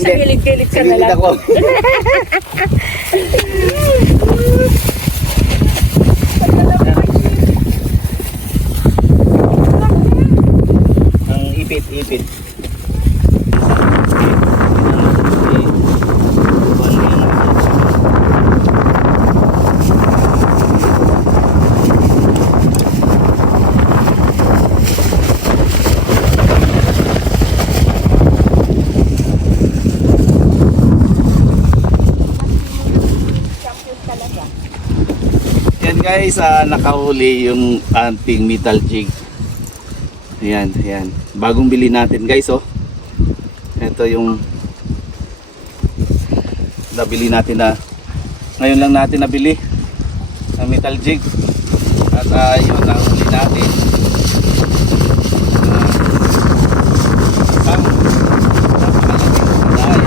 sa gilid-gilid ka na Gilid lang. ako. Ang ipit. Yan guys, nakahuli yung ating metal jig. Ayan. Bagong bili natin guys, oh. Ito yung nabili natin na ngayon lang natin nabili na metal jig. At yun, nahuli natin. Isang napakalaking patay.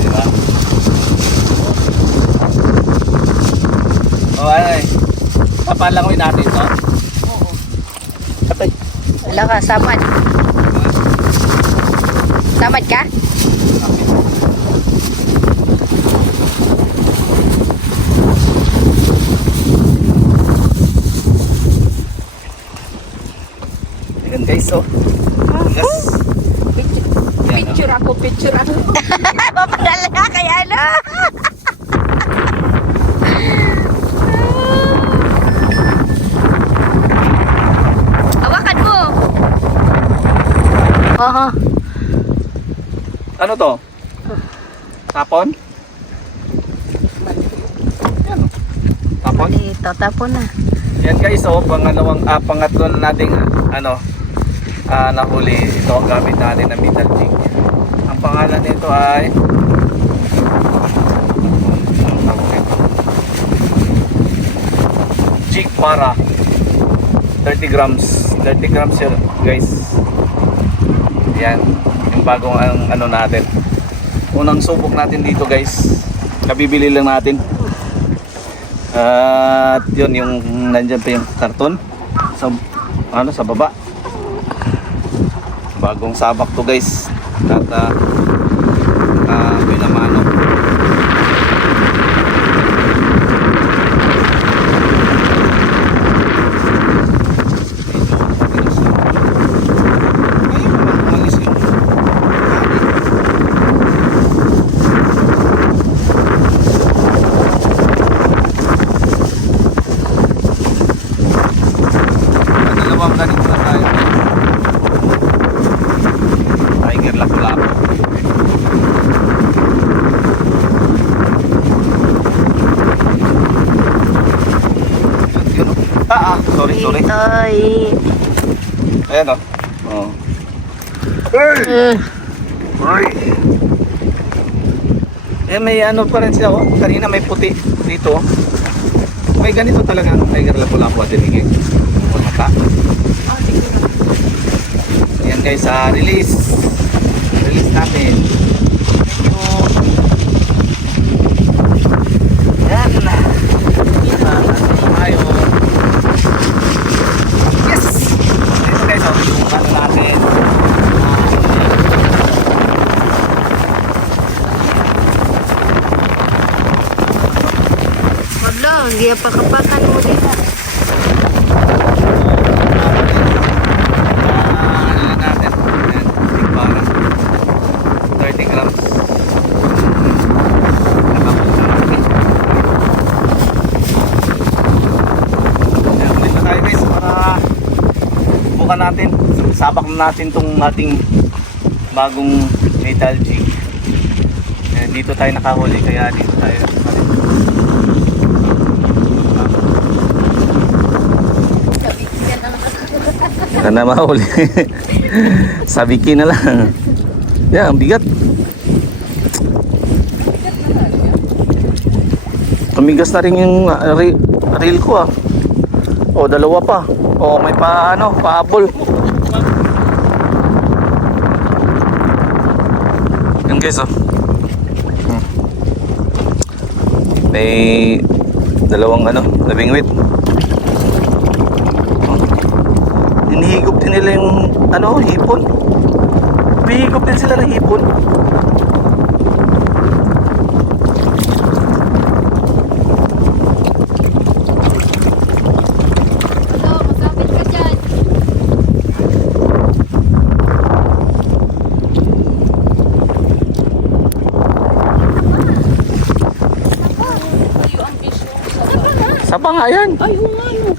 Diba? O ay, papalangoy natin to. Oo. Patay. Wala ka, samad. Samad ka? Ayan guys, oh. Yes. Picture ako. Papadala ka kaya ano? Hawakan mo. Oo. Ano to? Tapon? Ano? Tapon? Dito, tapon na. Yan guys, oh, pangatlo na nating nahuli. Ito ang gamit natin na metal jig. Ang pangalan nito ay jig para 30 grams yun guys. Yan yung bagong ano natin, unang subok natin dito guys. Kabibili lang natin. At yun, yung nandyan pa yung karton sa baba. Bagong sabak to guys. At pinamano. Dalawang ganito na tayo. Tiger lapu-lapu. Sorry. Ay. Ayan o. Oh. Ay. Eh, may ano pa rin siya, oh. Kanina may puti dito. May ganito talaga ang tiger lapu-lapu at dinigay. Mata. Ayan guys, release natin. Ayan na. Tayo. Yes! Ito guys, yung ano natin. Wag lang, hindi pakapakan mo dito. Ano natin? Ayan, big para. 30 grams. Ayan, ulit na tayo guys para bukan natin. Sabak na natin tong ating bagong metal jig. Ayan, dito tayo nakahuli kaya dito tayo na mahuli. Sabikin na lang. Yan, ang bigat. Tumigas na rin yung reel ko ah. O, dalawa pa. O, may paabol. Yan guys oh. May dalawang labingwit. Hinihigop din nila yung hipon. Humihigop din sila ng hipon. Hello, magkapit ka dyan. Sapa nga yan. Ay, oo nga, no.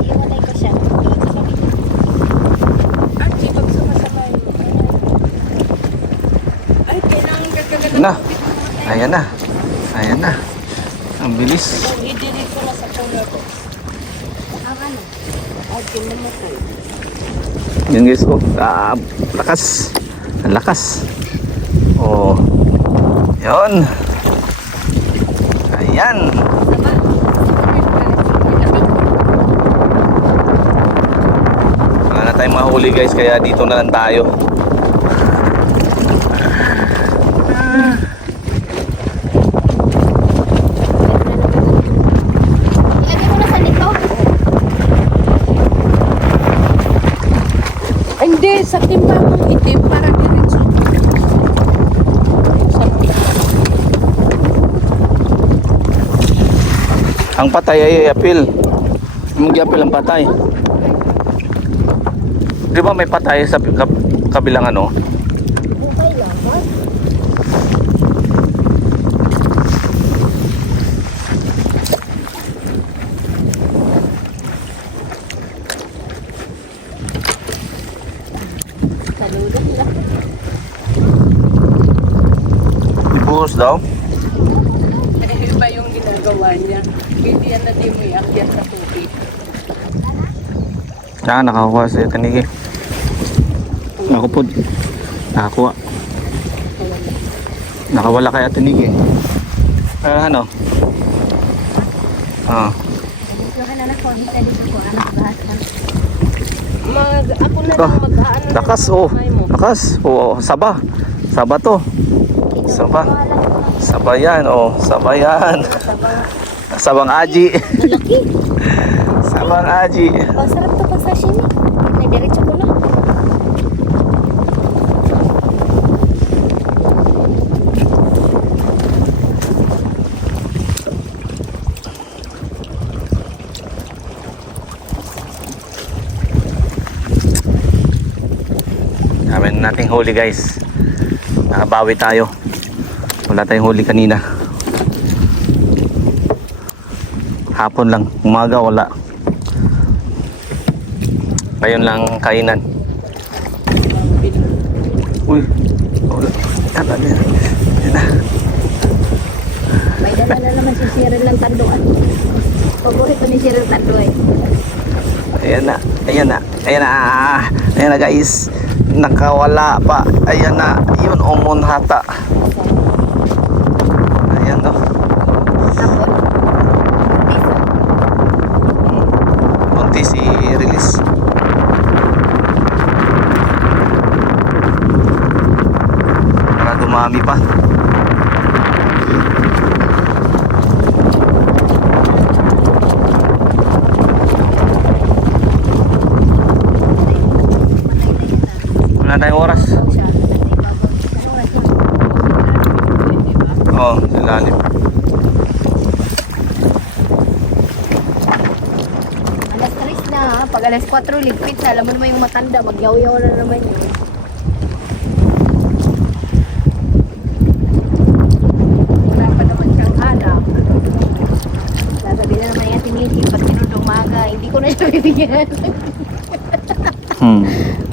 Iiwanay ko siya. Doon sa kabila. Archie, pagsama-samay mo. Ay, kailangan gagaganda. Na. Ayan na. Ayan na. Ang bilis. I-delete ko na sa corner box. Ang ano? Archie, namatay. Yan guys, oh. Lakas. Ang lakas. Oh. Yun. Ayan. Wala na tayong mahuli guys, kaya dito na lang tayo. Ilagay mo na sa nito. Ay, hindi, sa timbang itim para diretso. Sa Ang patay ay apil. Mag-apil ang patay. Di ba may patay sa kabilang ano? Okay lang, ha? Saludan lang. Ibuhos daw. Ay, iba yung ginagawa niya. Hindi yan na di mo iakyat sa tubig. Nakakuha si Tanigi. Ako po. Nakakuha. Nakawala kaya Tanigi. Ano? Luhan na ako. Hindi tayo dito ko. Anak lahat na. Ako na lang mag-aano. Lakas oh. Lakas. Oh, saba. Saba to. Saba. Saba yan oh. Saba yan. Sabang aji. Malaki. Sabang aji. Masarap to pag sashimi. Nadiretso ko na. Dami na nating huli guys. Nakabawi tayo. Wala tayong huli kanina. Hapon lang. Umaga wala. Ngayon lang kainan. Uy. Wala. Yan na. Yan na. May dala na naman si Cheryl ng tanduan. Paborito ni Cheryl tanduan. Ayan na. Ayan na. Ayan na. Ayan na guys. Nakawala pa. Ayan na. Yun. Umon hata. Ayan no. Tapon. Munti si release. Para dumami pa. Wala tayong oras. Oo, sa lalim. Alas 3 na ha. Pag alas 4 ligpit na. Alam mo naman yung matanda. Magyaw-yaw na naman yun. Wala pa naman siyang anak. Sasabihin na naman yung tiniti. Pag tinudong maga, hindi ko na siya bibigyan.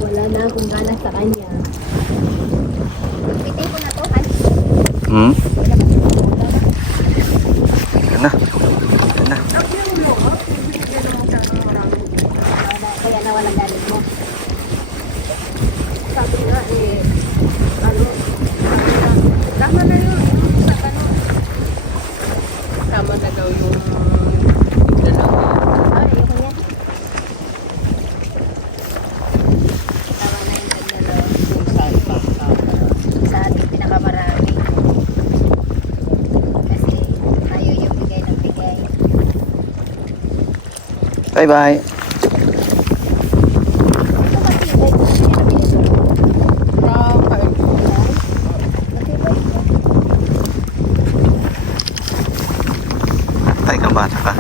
Wala na akong ganas sa kanya. Pitin ko na to, Han. Hmm? Ayan na. Ayan na. Kaya nawala galit mo. Sabi nga ano, tama na yun. Sa ano, tama na daw yung dalawa. Ah, ayoko yan. Tama na yung nagdalaw. Kung saan pa. Sa ating pinakamarami. Kasi tayo yung bigay ng bigay. Bye bye. Ito kasi, sino binili? bata ka.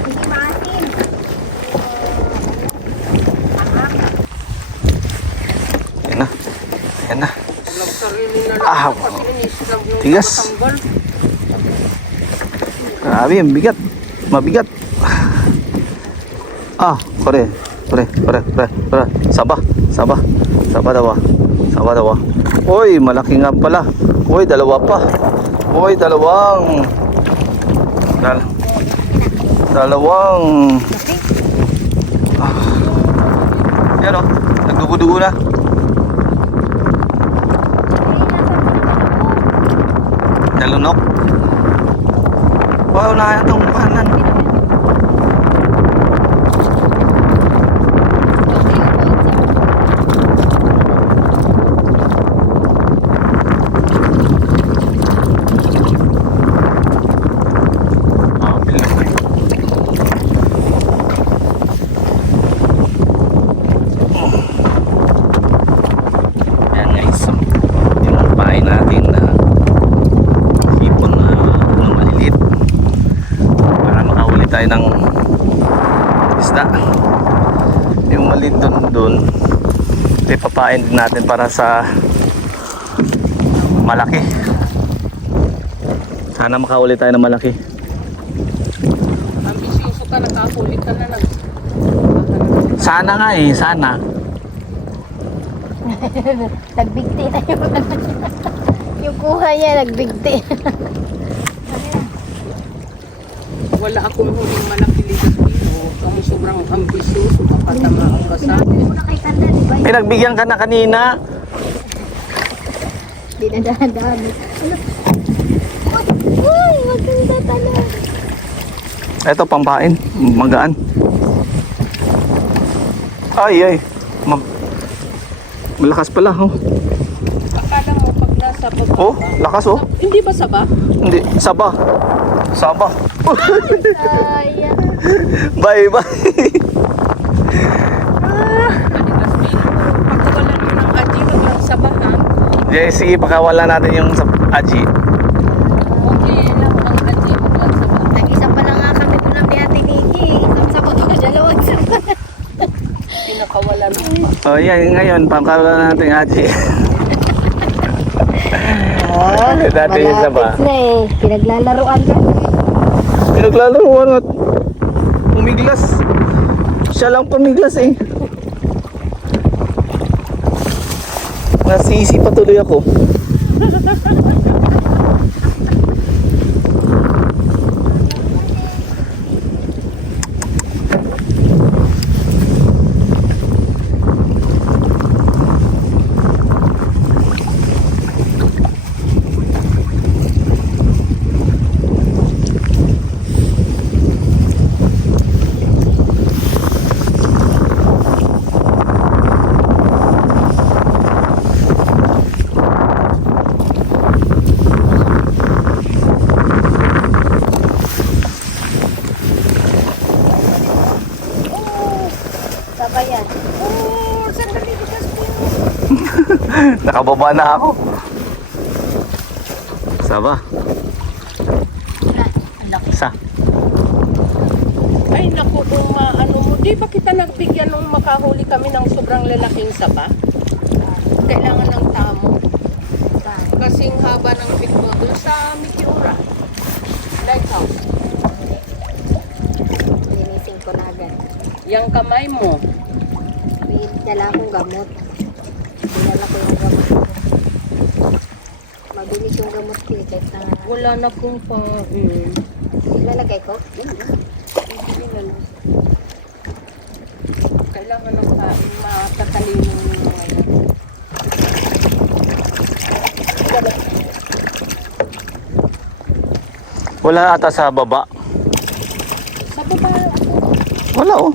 Hindi maasin. Ayan na. Ayan na. Sarili na Ah, lang kasi inislam yung tigas. katanggal. Grabe, ang bigat. Mabigat. Ah, kore. Kore. Saba. Saba daw. Uy, malaki nga pala. Uy, dalawa pa. Uy, dalawang. Dalawang. Yan o, nagdugo-dugo na. Nalunok. Wow, na itong kanan. Ayan guys, so, tinumpain natin na hipon na maliliit para makahuli tayo ng isda. Yung maliit dun ipapain din natin para sa malaki. Sana makahuli tayo ng malaki. Ambisyoso ka, nakahuli ka na lang. Sana nga eh, sana. Nagbigti na yung yung kuha niya, nagbigti. Wala akong huling malaki ligas dito. Kami sobrang ambisyoso, papatamaan ka sa akin. Muna kay Kanda, di ba? Pinagbigyan ka na kanina. Di na dahan-dahan. Ano? Uy, maganda talaga. Ito pampain, magaan. Ay. Malakas pala, oh. Akala mo pag nasa baba. Oh, lakas oh. Hindi ba saba? Hindi, saba. Sayang. Bye. Pagkawalan mo ng aji, wag lang saba ha. Sige, pakawalan natin yung aji. Okay lang ang aji, wag lang saba. Nag-isa pa lang nga kami kung nabi Ate Nikki. Isang sabot ko, dalawang sabot. Pinakawalan mo pa. Oh, yan, ngayon, pakawalan natin yung aji. Dati yung saba. Malapit na eh. Pinaglalaroan ka. Pinaglalaroan at pumiglas. Siya lang pumiglas eh. Nasisi pa tuloy ako. Sabay yan. Oh, sandali ligas po. Nakababa na ako. Saba. Isa. Ay naku, kung maano mo, di ba kita nagbigyan nung makahuli kami ng sobrang lalaking saba? Kailangan ng tamo. Kasing haba ng bitmo doon sa Mikiura. Lighthouse. Linising ko na agad. Yang kamay mo. May dala akong gamot. Dinala ko yung gamot ko. Mabilis yung gamot ko eh. Kahit na Wala na kung pang... ilalagay ko. Hindi na lang. Kailangan ng matatalino yung mga yan. Wala ata sa baba. Sa baba, Wala oh.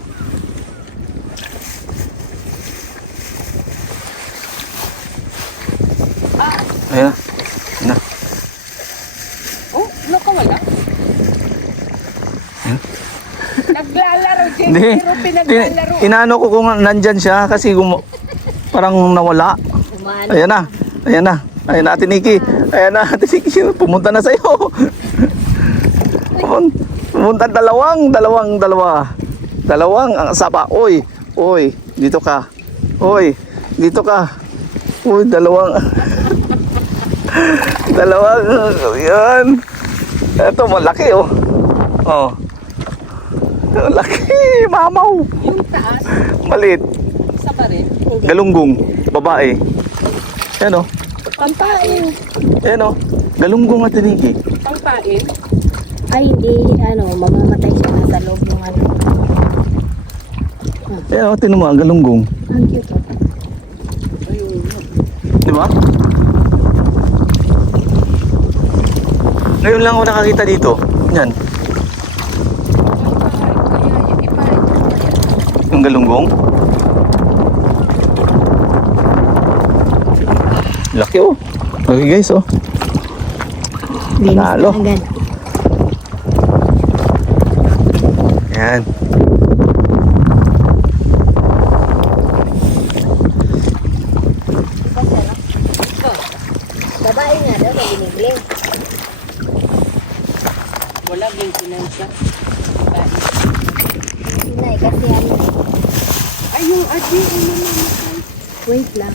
Ayan na. Ayan na. oh, nakawala. Naglalaro, Jay. Hindi. Pero pinaglalaro. Inaano ko kung nandyan siya kasi parang nawala. Kumaan. Ayan na. Ayan na. Ayan na, Ate Nikki. Ayan na, Ate Nikki. Pumunta na sa'yo. Pumunta dalawang ang sapa. Oy, dito ka. Oy, dito ka. Uy, dalawang. Yan. Ito, malaki oh. Oh. Laki, mamaw. Yung taas, Malit. isa pa rin. Galunggong, babae. Yan oh. Pampain. Yan oh. Galunggong, Ate Nikki. Pampain. Ay, hindi, mamamatay siya nasa loob ng ano. Yan oh, tinan mo, galunggong. Ang cute. Ayun. Di ba? Ngayon lang ako nakakita dito. Yan, yung galunggong. Laki oh. Okay guys oh. Linis Panalo. na agad. Yan. Babae nga daw, na binibili. Wala maintenance siya. Sinay, kasi ano, Ay, yung adi, ano naman. wait lang.